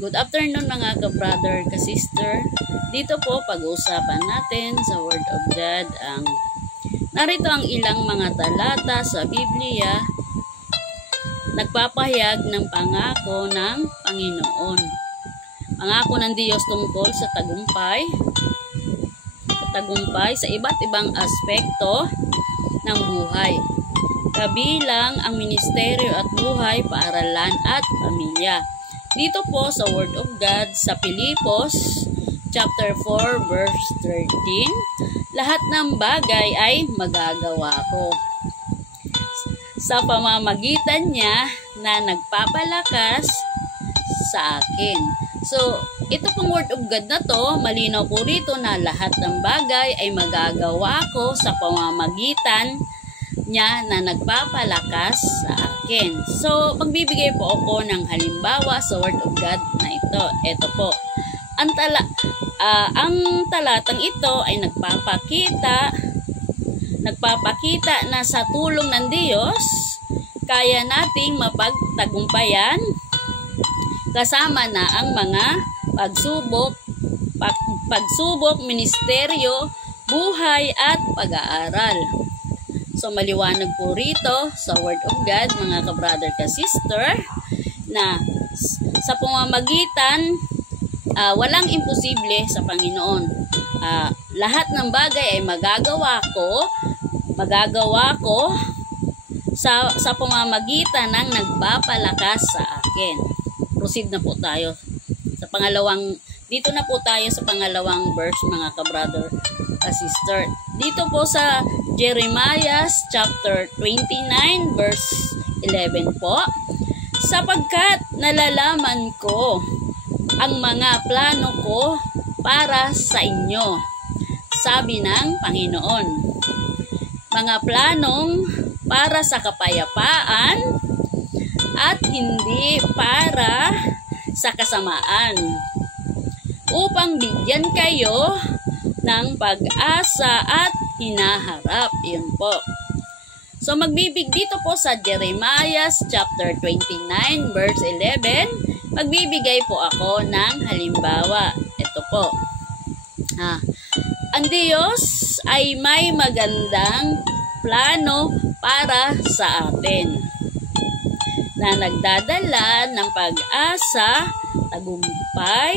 Good afternoon mga ka-brother, ka-sister. Dito po pag-uusapan natin sa Word of God narito ang ilang mga talata sa Biblia nagpapahayag ng pangako ng Panginoon. Pangako ng Diyos tungkol sa tagumpay sa iba't ibang aspekto ng buhay. Kabilang ang ministeryo at buhay, paaralan at pamilya. Dito po sa Word of God sa Pilipos chapter 4 verse 13, lahat ng bagay ay magagawa ko sa pamamagitan niya na nagpapalakas sa akin. So, ito pong Word of God na to, malinaw po rito na lahat ng bagay ay magagawa ko sa pamamagitan niya na nagpapalakas sa akin. So, magbibigay po ako ng halimbawa sa Word of God na ito. Ito po. Ang talatang ito ay nagpapakita na sa tulong ng Diyos, kaya nating mapagtagumpayan kasama na ang mga pagsubok, ministeryo, buhay at pag-aaral. So, maliwanag po rito sa Word of God, mga ka-brother, ka-sister, na sa pamamagitan, walang imposible sa Panginoon. Lahat ng bagay ay magagawa ko sa pamamagitan ng nagpapalakas sa akin. Proceed na po tayo. Dito na po tayo sa pangalawang verse, mga ka-brother, ka-sister. Dito po sa Jeremiah chapter 29 verse 11 po, sapagkat nalalaman ko ang mga plano ko para sa inyo, sabi ng Panginoon, mga planong para sa kapayapaan at hindi para sa kasamaan, upang bigyan kayo ng pag-asa at hinaharap. Yun po. So, dito po sa Jeremiah chapter 29 verse 11, magbibigay po ako ng halimbawa. Ito po. Ang Diyos ay may magandang plano para sa atin na nagdadala ng pag-asa, tagumpay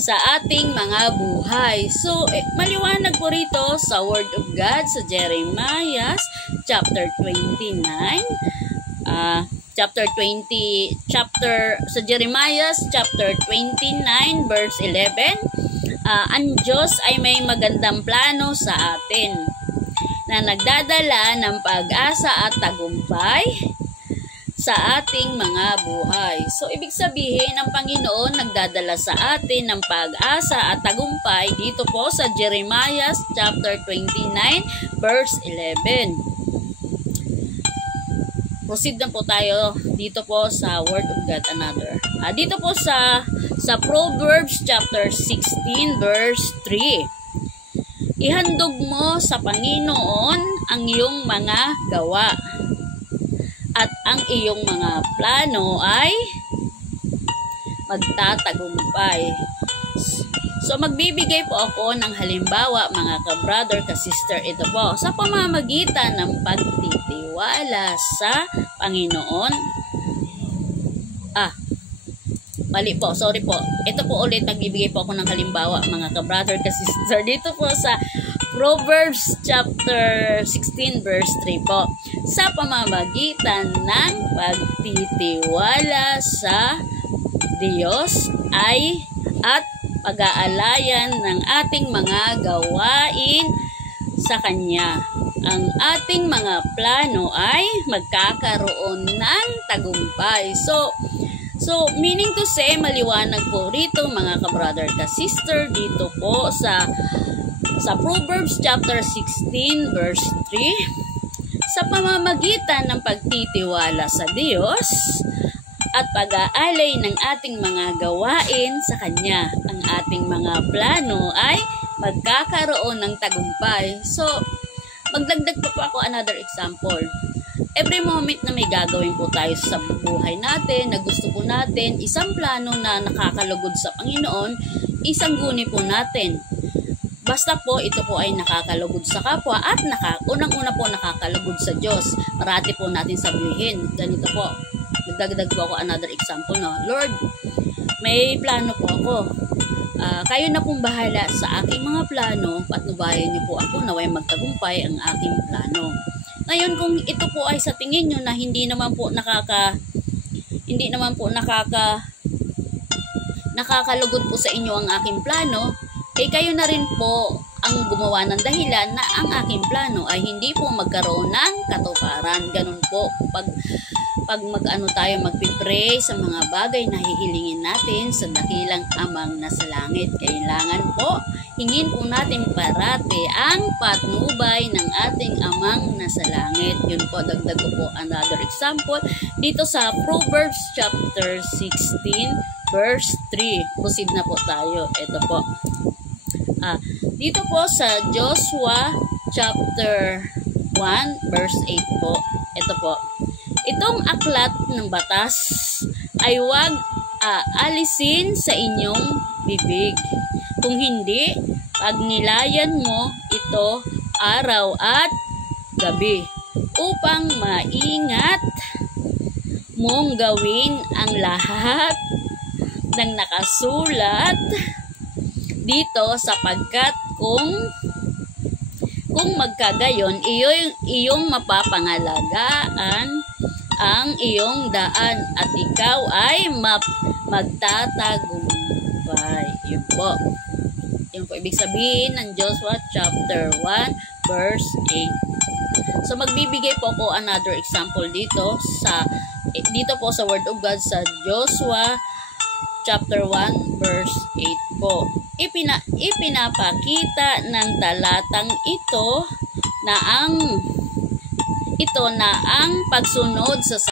sa ating mga buhay. So, maliwanag po rito sa Word of God sa Jeremiah chapter 29 sa Jeremiah chapter 29 verse 11, ang Diyos ay may magandang plano sa atin na nagdadala ng pag-asa at tagumpay sa ating mga buhay. So, ibig sabihin, ang Panginoon nagdadala sa atin ng pag-asa at tagumpay dito po sa Jeremiah chapter 29 verse 11. Proceed na po tayo dito po sa Word of God another. Dito po sa Proverbs chapter 16 verse 3. Ihandog mo sa Panginoon ang iyong mga gawa, at ang iyong mga plano ay magtatagumpay. So, magbibigay po ako ng halimbawa, mga ka-brother, ka-sister. Ito po, sa pamamagitan ng pagtitiwala sa Panginoon. Mali po, sorry po. Ito po ulit, magbibigay po ako ng halimbawa, mga ka-brother, ka-sister. Dito po sa Proverbs chapter 16 verse 3 po. Sa pamamagitan ng pagtitiwala sa Diyos at pag-aalayan ng ating mga gawain sa Kanya, ang ating mga plano ay magkakaroon ng tagumpay. So, meaning to say, maliwanag po rito, mga ka-brother, ka-sister, dito po sa Proverbs chapter 16 verse 3, sa pamamagitan ng pagtitiwala sa Diyos at pag-aalay ng ating mga gawain sa Kanya, ang ating mga plano ay magkakaroon ng tagumpay. So, magdagdag pa po ako another example. every moment na may gagawin po tayo sa buhay natin, na gusto po natin, isang plano na nakakalugod sa Panginoon, isang guni po natin. Basta po, ito po ay nakakalugod sa kapwa at unang-una po nakakalugod sa Diyos. Parati po natin sabihin, ganito po, magdagdag po ako another example, no? Lord, may plano po ako. Kayo na pong bahala sa aking mga plano at nubayan niyo po ako naway magtagumpay ang aking plano. Ngayon, kung ito po ay sa tingin nyo na hindi naman po nakakalugod po sa inyo ang aking plano, kayo na rin po ang gumawa ng dahilan na ang aking plano ay hindi po magkaroon ng katuparan. Ganun po, pag tayo magpipray sa mga bagay na hihilingin natin sa dakilang Amang nasa langit. Kailangan po, hingin po natin parati ang patnubay ng ating Amang nasa langit. Yun po, dagdag ko po another example dito sa Proverbs chapter 16 verse 3. Proceed na po tayo. Ito po. Dito po sa Joshua chapter 1 verse 8 po. Ito po. Itong aklat ng batas ay huwag alisin sa inyong bibig. Kung hindi, pagnilayan mo ito araw at gabi upang maingat mong gawin ang lahat ng nakasulat dito sapagkat kung magkagayon, iyong mapapangalagaan ang iyong daan at ikaw ay magtatagumpay. Yun po. Yun po ibig sabihin ng Joshua chapter 1 verse 8. So magbibigay po ako another example dito po sa Word of God sa Joshua chapter 1 verse 8 po. Ipinapakita ng talatang ito na ang pagsunod sa